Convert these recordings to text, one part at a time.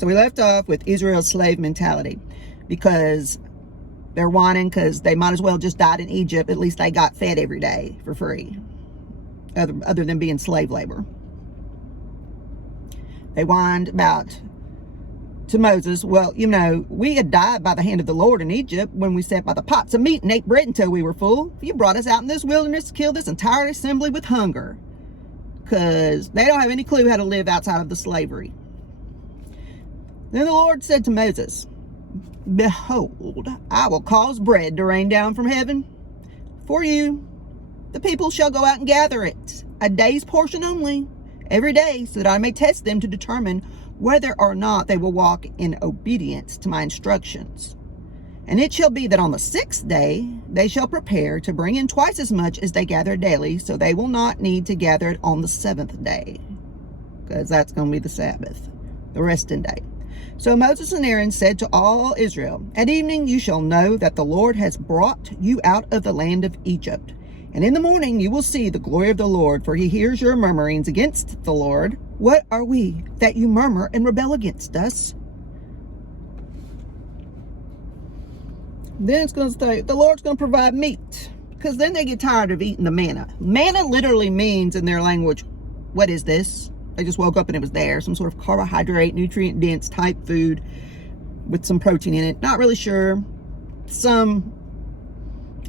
So we left off with Israel's slave mentality, because they're whining because they might as well just died in Egypt. At least they got fed every day for free, other than being slave labor. They whined about to Moses, well, you know, we had died by the hand of the Lord in Egypt when we sat by the pots of meat and ate bread until we were full. You brought us out in this wilderness to kill this entire assembly with hunger, because they don't have any clue how to live outside of the slavery. Then the Lord said to Moses, behold, I will cause bread to rain down from heaven for you. The people shall go out and gather it, a day's portion only, every day, so that I may test them to determine whether or not they will walk in obedience to my instructions. And it shall be that on the 6th day they shall prepare to bring in twice as much as they gather daily, so they will not need to gather it on the 7th day, because that's going to be the Sabbath, the resting day. So Moses and Aaron said to all Israel, at evening you shall know that the Lord has brought you out of the land of Egypt. And in the morning you will see the glory of the Lord, for he hears your murmurings against the Lord. What are we that you murmur and rebel against us? Then it's going to say, the Lord's going to provide meat, because then they get tired of eating the manna. Manna literally means in their language, what is this? They just woke up and it was there. Some sort of carbohydrate, nutrient-dense type food with some protein in it. Not really sure. Some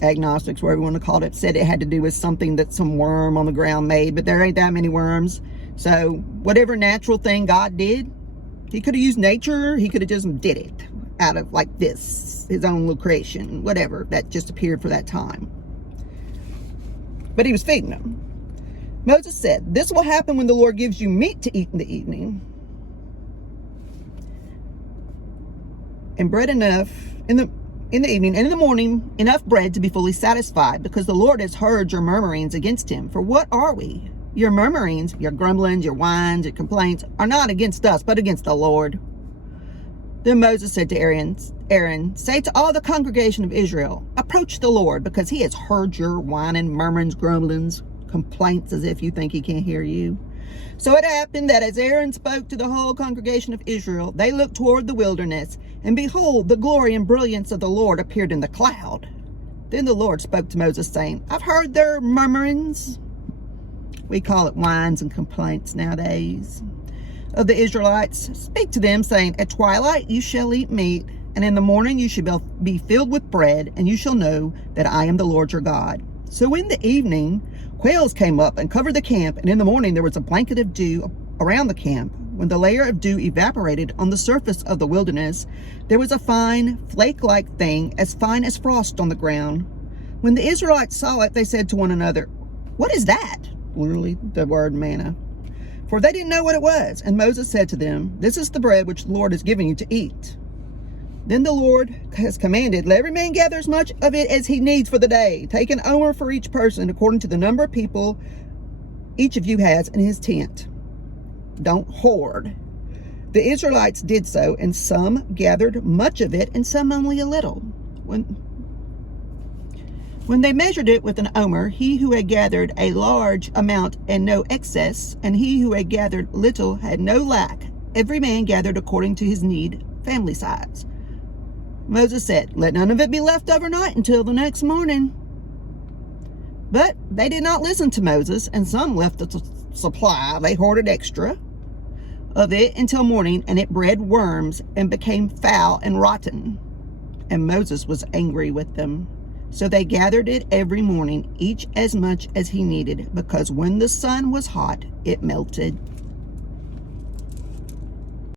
agnostics, whatever you want to call it, said it had to do with something that some worm on the ground made, but there ain't that many worms. So whatever natural thing God did, he could have used nature. He could have just did it out of like this, his own little creation, whatever, that just appeared for that time. But he was feeding them. Moses said, this will happen when the Lord gives you meat to eat in the evening, and bread enough in the evening, and in the morning enough bread to be fully satisfied, because the Lord has heard your murmurings against him. For what are we? Your murmurings, your grumblings, your whines, your complaints are not against us, but against the Lord. Then Moses said to Aaron, say to all the congregation of Israel, approach the Lord, because he has heard your whining, murmurings, grumblings, complaints, as if you think he can't hear you. So it happened that as Aaron spoke to the whole congregation of Israel, they looked toward the wilderness, and behold, the glory and brilliance of the Lord appeared in the cloud. Then the Lord spoke to Moses, saying, I've heard their murmurings. We call it whines and complaints nowadays. Of the Israelites, speak to them, saying, at twilight you shall eat meat, and in the morning you shall be filled with bread, and you shall know that I am the Lord your God. So in the evening, quails came up and covered the camp, and in the morning there was a blanket of dew around the camp. When the layer of dew evaporated on the surface of the wilderness, there was a fine, flake-like thing, as fine as frost on the ground. When the Israelites saw it, they said to one another, what is that? Literally, the word manna. For they didn't know what it was. And Moses said to them, this is the bread which the Lord has given you to eat. Then the Lord has commanded, let every man gather as much of it as he needs for the day. Take an omer for each person, according to the number of people each of you has in his tent. Don't hoard. The Israelites did so, and some gathered much of it, and some only a little. When they measured it with an omer, he who had gathered a large amount and no excess, and he who had gathered little had no lack. Every man gathered according to his need, family size. Moses said, let none of it be left overnight until the next morning. But they did not listen to Moses, and some left the supply. They hoarded extra of it until morning, and it bred worms and became foul and rotten. And Moses was angry with them. So they gathered it every morning, each as much as he needed, because when the sun was hot, it melted.